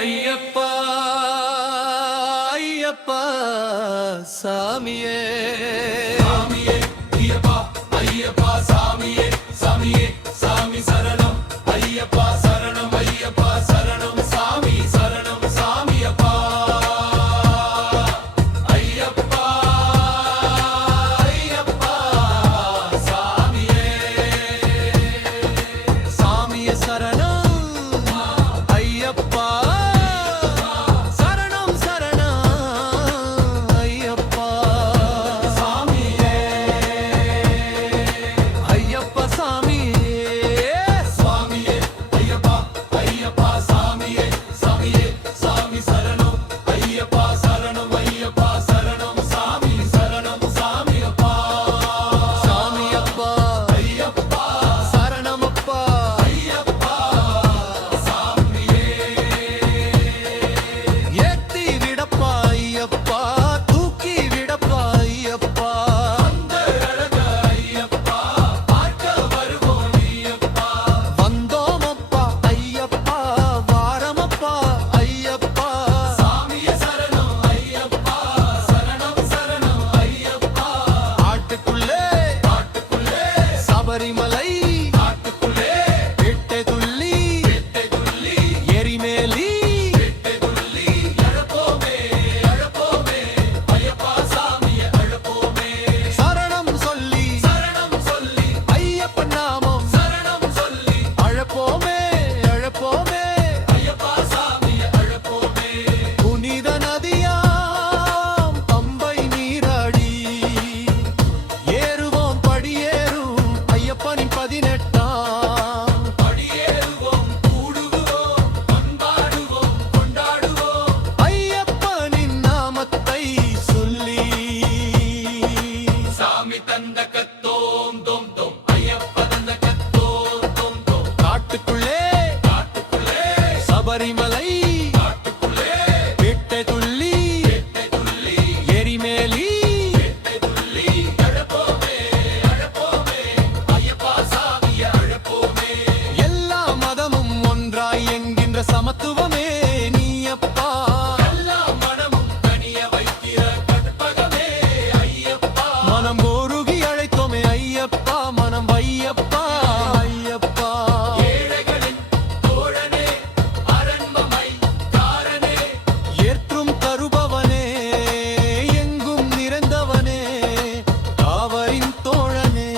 ஐயப்பா ஐயப்பா சாமியே சாமியே ஐயப்பா ஐயப்பா சாமியே சாமியே சாமி சரணம் ஐயப்பா சரணம் ஐயப்பா சரணம் சாமி சரணம் சாமியப்பா ஐயப்பா ஐயப்பா சாமியே சாமியே சரணம் ஐயப்பா சரணம் சரணம் ஐயப்பா சாமியே ஐயப்பா சாமியே சாமியே ஐயப்பா ஐயப்பா சாமியே சாமியே சாமி சரணம் ஐயப்பா சரணம் ஐயப்பா சரணம் சாமி சரணம் சாமியப்பா சாமியப்பா ஐயப்பா சரணமப்பா ஐயப்பா சாமியே ஏத்தி விடப்பா ஐயப்பா தூக்கி விடப்பா ஐயப்பா அந்த அழக ஐயப்பா பார்க்க வருவோம் ஐயப்பா வந்தோமப்பா ஐயப்பா வாரமப்பா ஐயப்பா சாமியே சரணம் ஐயப்பா சரணம் சரணம் ஐயப்பா ஆட்டுக்குள்ளே காட்டுக்குள்ளே சபரிமலை காட்டுக்குள்ளே வெட்டை துள்ளி வெட்டை துள்ளி எரிமேலி வெட்டை துள்ளி அழப்போமே அழப்போமே ஐயப்பா சாமியை அழப்போமே சரணம் சொல்லி சரணம் சொல்லி ஐயப்பன் நாமம் சரணம் சொல்லி அழப்போமே அழப்போமே ஐயப்பா சாமியை அழப்போமே புனித நதியாம் பம்பை நீராடி ஏறுவோம் படியேறும் ஐயப்பனின் 18ஆம் படியேறுவோம் கூடுவோம் பண்பாடுவோம் கொண்டாடுவோம் ஐயப்பனின் நாமத்தை சொல்லி சாமி தந்த கத்தோம் தோம் தோம் ஐயப்ப தந்த கத்தோம் தோம் தோம் காட்டுக்குள்ளே காட்டுக்குள்ளே சபரிமலை காட்டுக்குள்ளே வெட்டை துள்ளி வெட்டை துள்ளி எரிமேலி வெட்டை துள்ளி அழப்போமே அழப்போமே ஐயப்பா சாமியை அழப்போமே எல்லா மதமும் ஒன்றாய் என்கின்ற சமத்துவமே நீயப்பா எல்லா மனமும் தனிய வைக்கிற கற்பகமே ஐயப்பா மனம் ஓருகி அழைத்தோமே ஐயப்பா மனம் வையப்பா ஐயப்பா ஏழைகளின் தோழனே அரண்மமை காரனே ஏற்றும் தருபவனே எங்கும் நிறைந்தவனே காவரின் தோழனே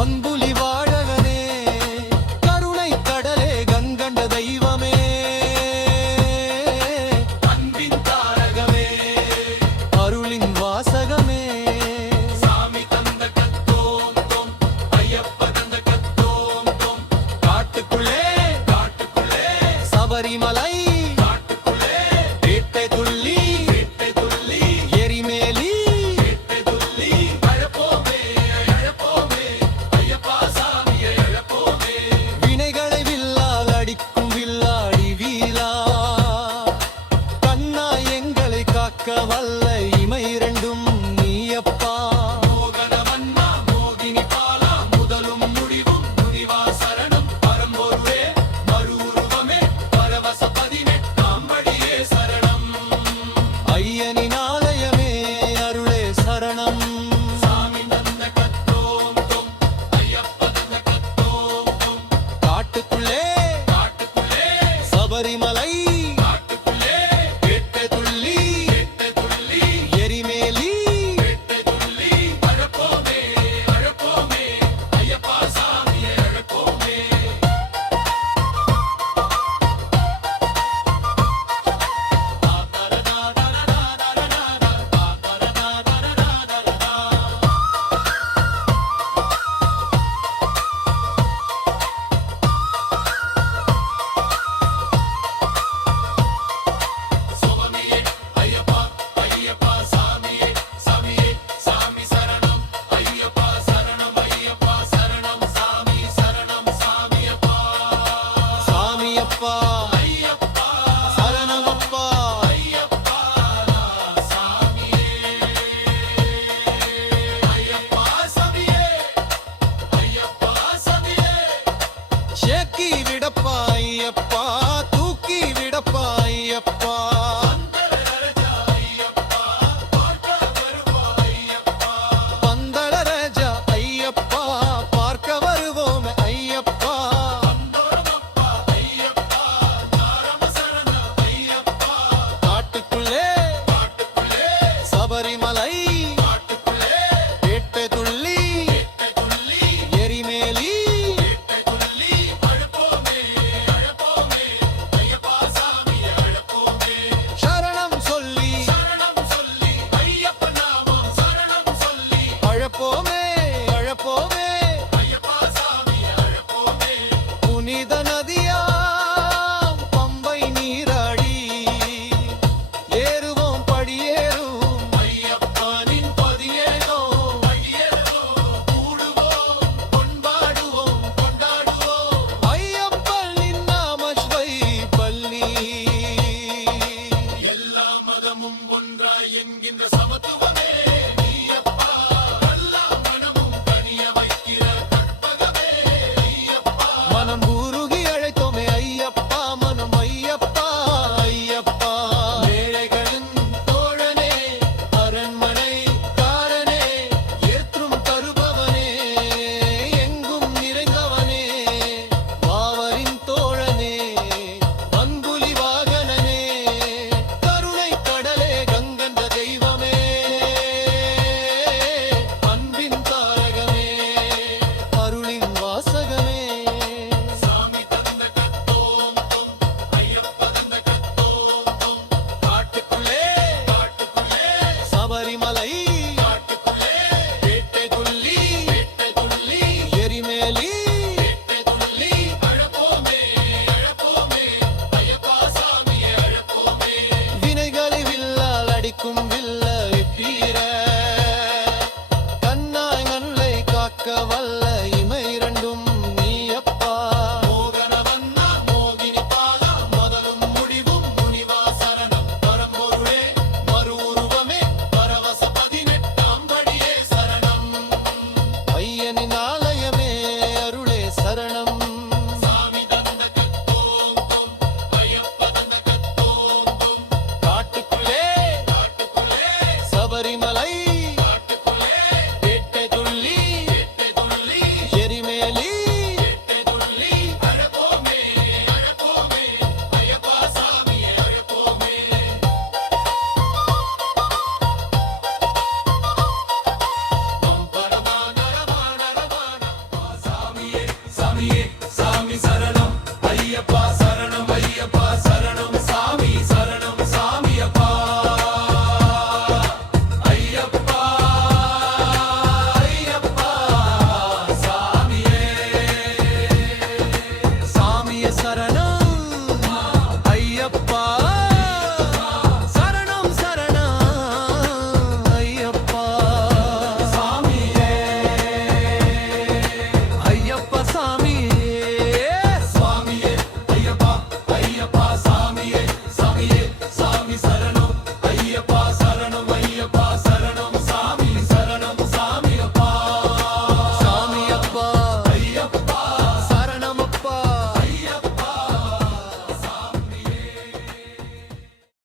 அன்புலி வாழகனே கருணை கடலே கண்கண்ட தெய்வமே அன்பின் தாரகமே அருளின் வாசகமே சாமி தந்த கத்தோம் தோம் ஐயப்ப தந்த கத்தோம் தோம் காட்டுக்குள்ளே காட்டுக்குள்ளே சபரிமலை காட்டுக்குள்ளே வேட்டை துள்ளி வெட்டை துள்ளி எரிமேலி வெட்டை துள்ளி அழப்போமே அழப்போமே ஐயப்பா சாமியை அழப்போமே வினைகளை வில்லால் அடிக்கும் வில்லாடி வீலா கண்ணா எங்களை காக்க வல்ல இமை இரண்டும் நீயப்பா மோகனவன்மா மோகினி பாலா முதலும் முடிவும் முனிவா சரணம் பரம்பொருளே மறு உருவமே பரவச 18ஆம் படியே சரணம் ஐயனின் ஆலயமே அருளே சரணம் சாமி தந்த கத்தோம் தோம் ஐயப்ப தந்த கத்தோம் தோம் காட்டுக்குள்ளே காட்டுக்குள்ளே சபரிமலை காட்டுக்குள்ளே வெட்டை துள்ளி வெட்டை துள்ளி எரிமேலி வெட்டை துள்ளி அழப்போமே அழப்போமே ஐயப்பா சாமியை அழப்போமே சுவாமியே ஐயப்பா ஐயப்பா சாமியே சாமியே சாமி சரணம் ஐயப்பா சரணம் ஐயப்பா சரணம் சாமி சரணம் சாமியப்பா சாமியப்பா ஐயப்பா சரணமப்பா ஐயப்பா சாமியே ஐயப்பா சாமியே ஐயப்பா சாமியே சேக்கி விடப்பா ஐயப்பா தூக்கி ஆக்கி விடப்பா ஐயப்பா. பந்தள ராஜா ஐயப்பா பார்க்க வருவோம் ஐயப்பா. காட்டுக்குள்ளே சபரிமலை வேட்டை துள்ளி எரிமேலி சரணம் சொல்லி அழப்போமே அழப்போமே புனித நதியாம் பம்பை நீராடி ஏறுவோம் படியேறும் ஐயப்பனின் பதியேறோ ஐயப்பனின் நாமஸ்வை பள்ளி எல்லா மதமும் ஒன்றாய் என்கின்ற சமத்துவமே நீயப்பா. எல்லா மனமும் கனிய வைக்கிற கற்பகமே நீயப்பா. மனம் உருகி அழைத்தோமே ஐயப்பா மனம் ஐயப்பா ஐயப்பா. ஏழைகளின் தோழனே அரண்மனை காரனே ஏற்றும் தருபவனே எங்கும் நிறைந்தவனே வாவரின் தோழனே அன்புலி வாகனனே கருணை கடலே கங்கன்ற தெய்வமே அன்பின் தாரகமே அருளின் வாசகமே. சாமி தந்த கத்தோம் தொம் ஐயப்ப தந்த கத்தோம் தொம். காட்டுக்குள்ளே சபரிமலை காட்டுக்குள்ளே வேட்டை துள்ளி எரிமேலி அழப்போமே ஐயப்பா சாமியே அழப்போமே. வினைகளை வில்லால் அடிக்கும் வில்ல வீர கண்ணாய் கண்ணை காக்க வல்ல இமை இரண்டும் நீயப்பா. மோகனவண்ணா மோகினி பாலா முதலும் முடிவும் முனிவா சரணம். பரம்பொருளே மறு உருவமே பரவச 18ஆம் படியே சரணம். ஐயனின் ஆலயமே அருளே சரணம். சாமி தந்த கத்தோம் தொம் ஐயப்ப தந்த கத்தோம் தொம். காட்டுக்குள்ளே சபரிமலை வேட்டை துள்ளி எரிமேலி அழப்போமே ஐயப்பா சாமியே அழப்போமே. பரமா நரமா நரமா சாமியே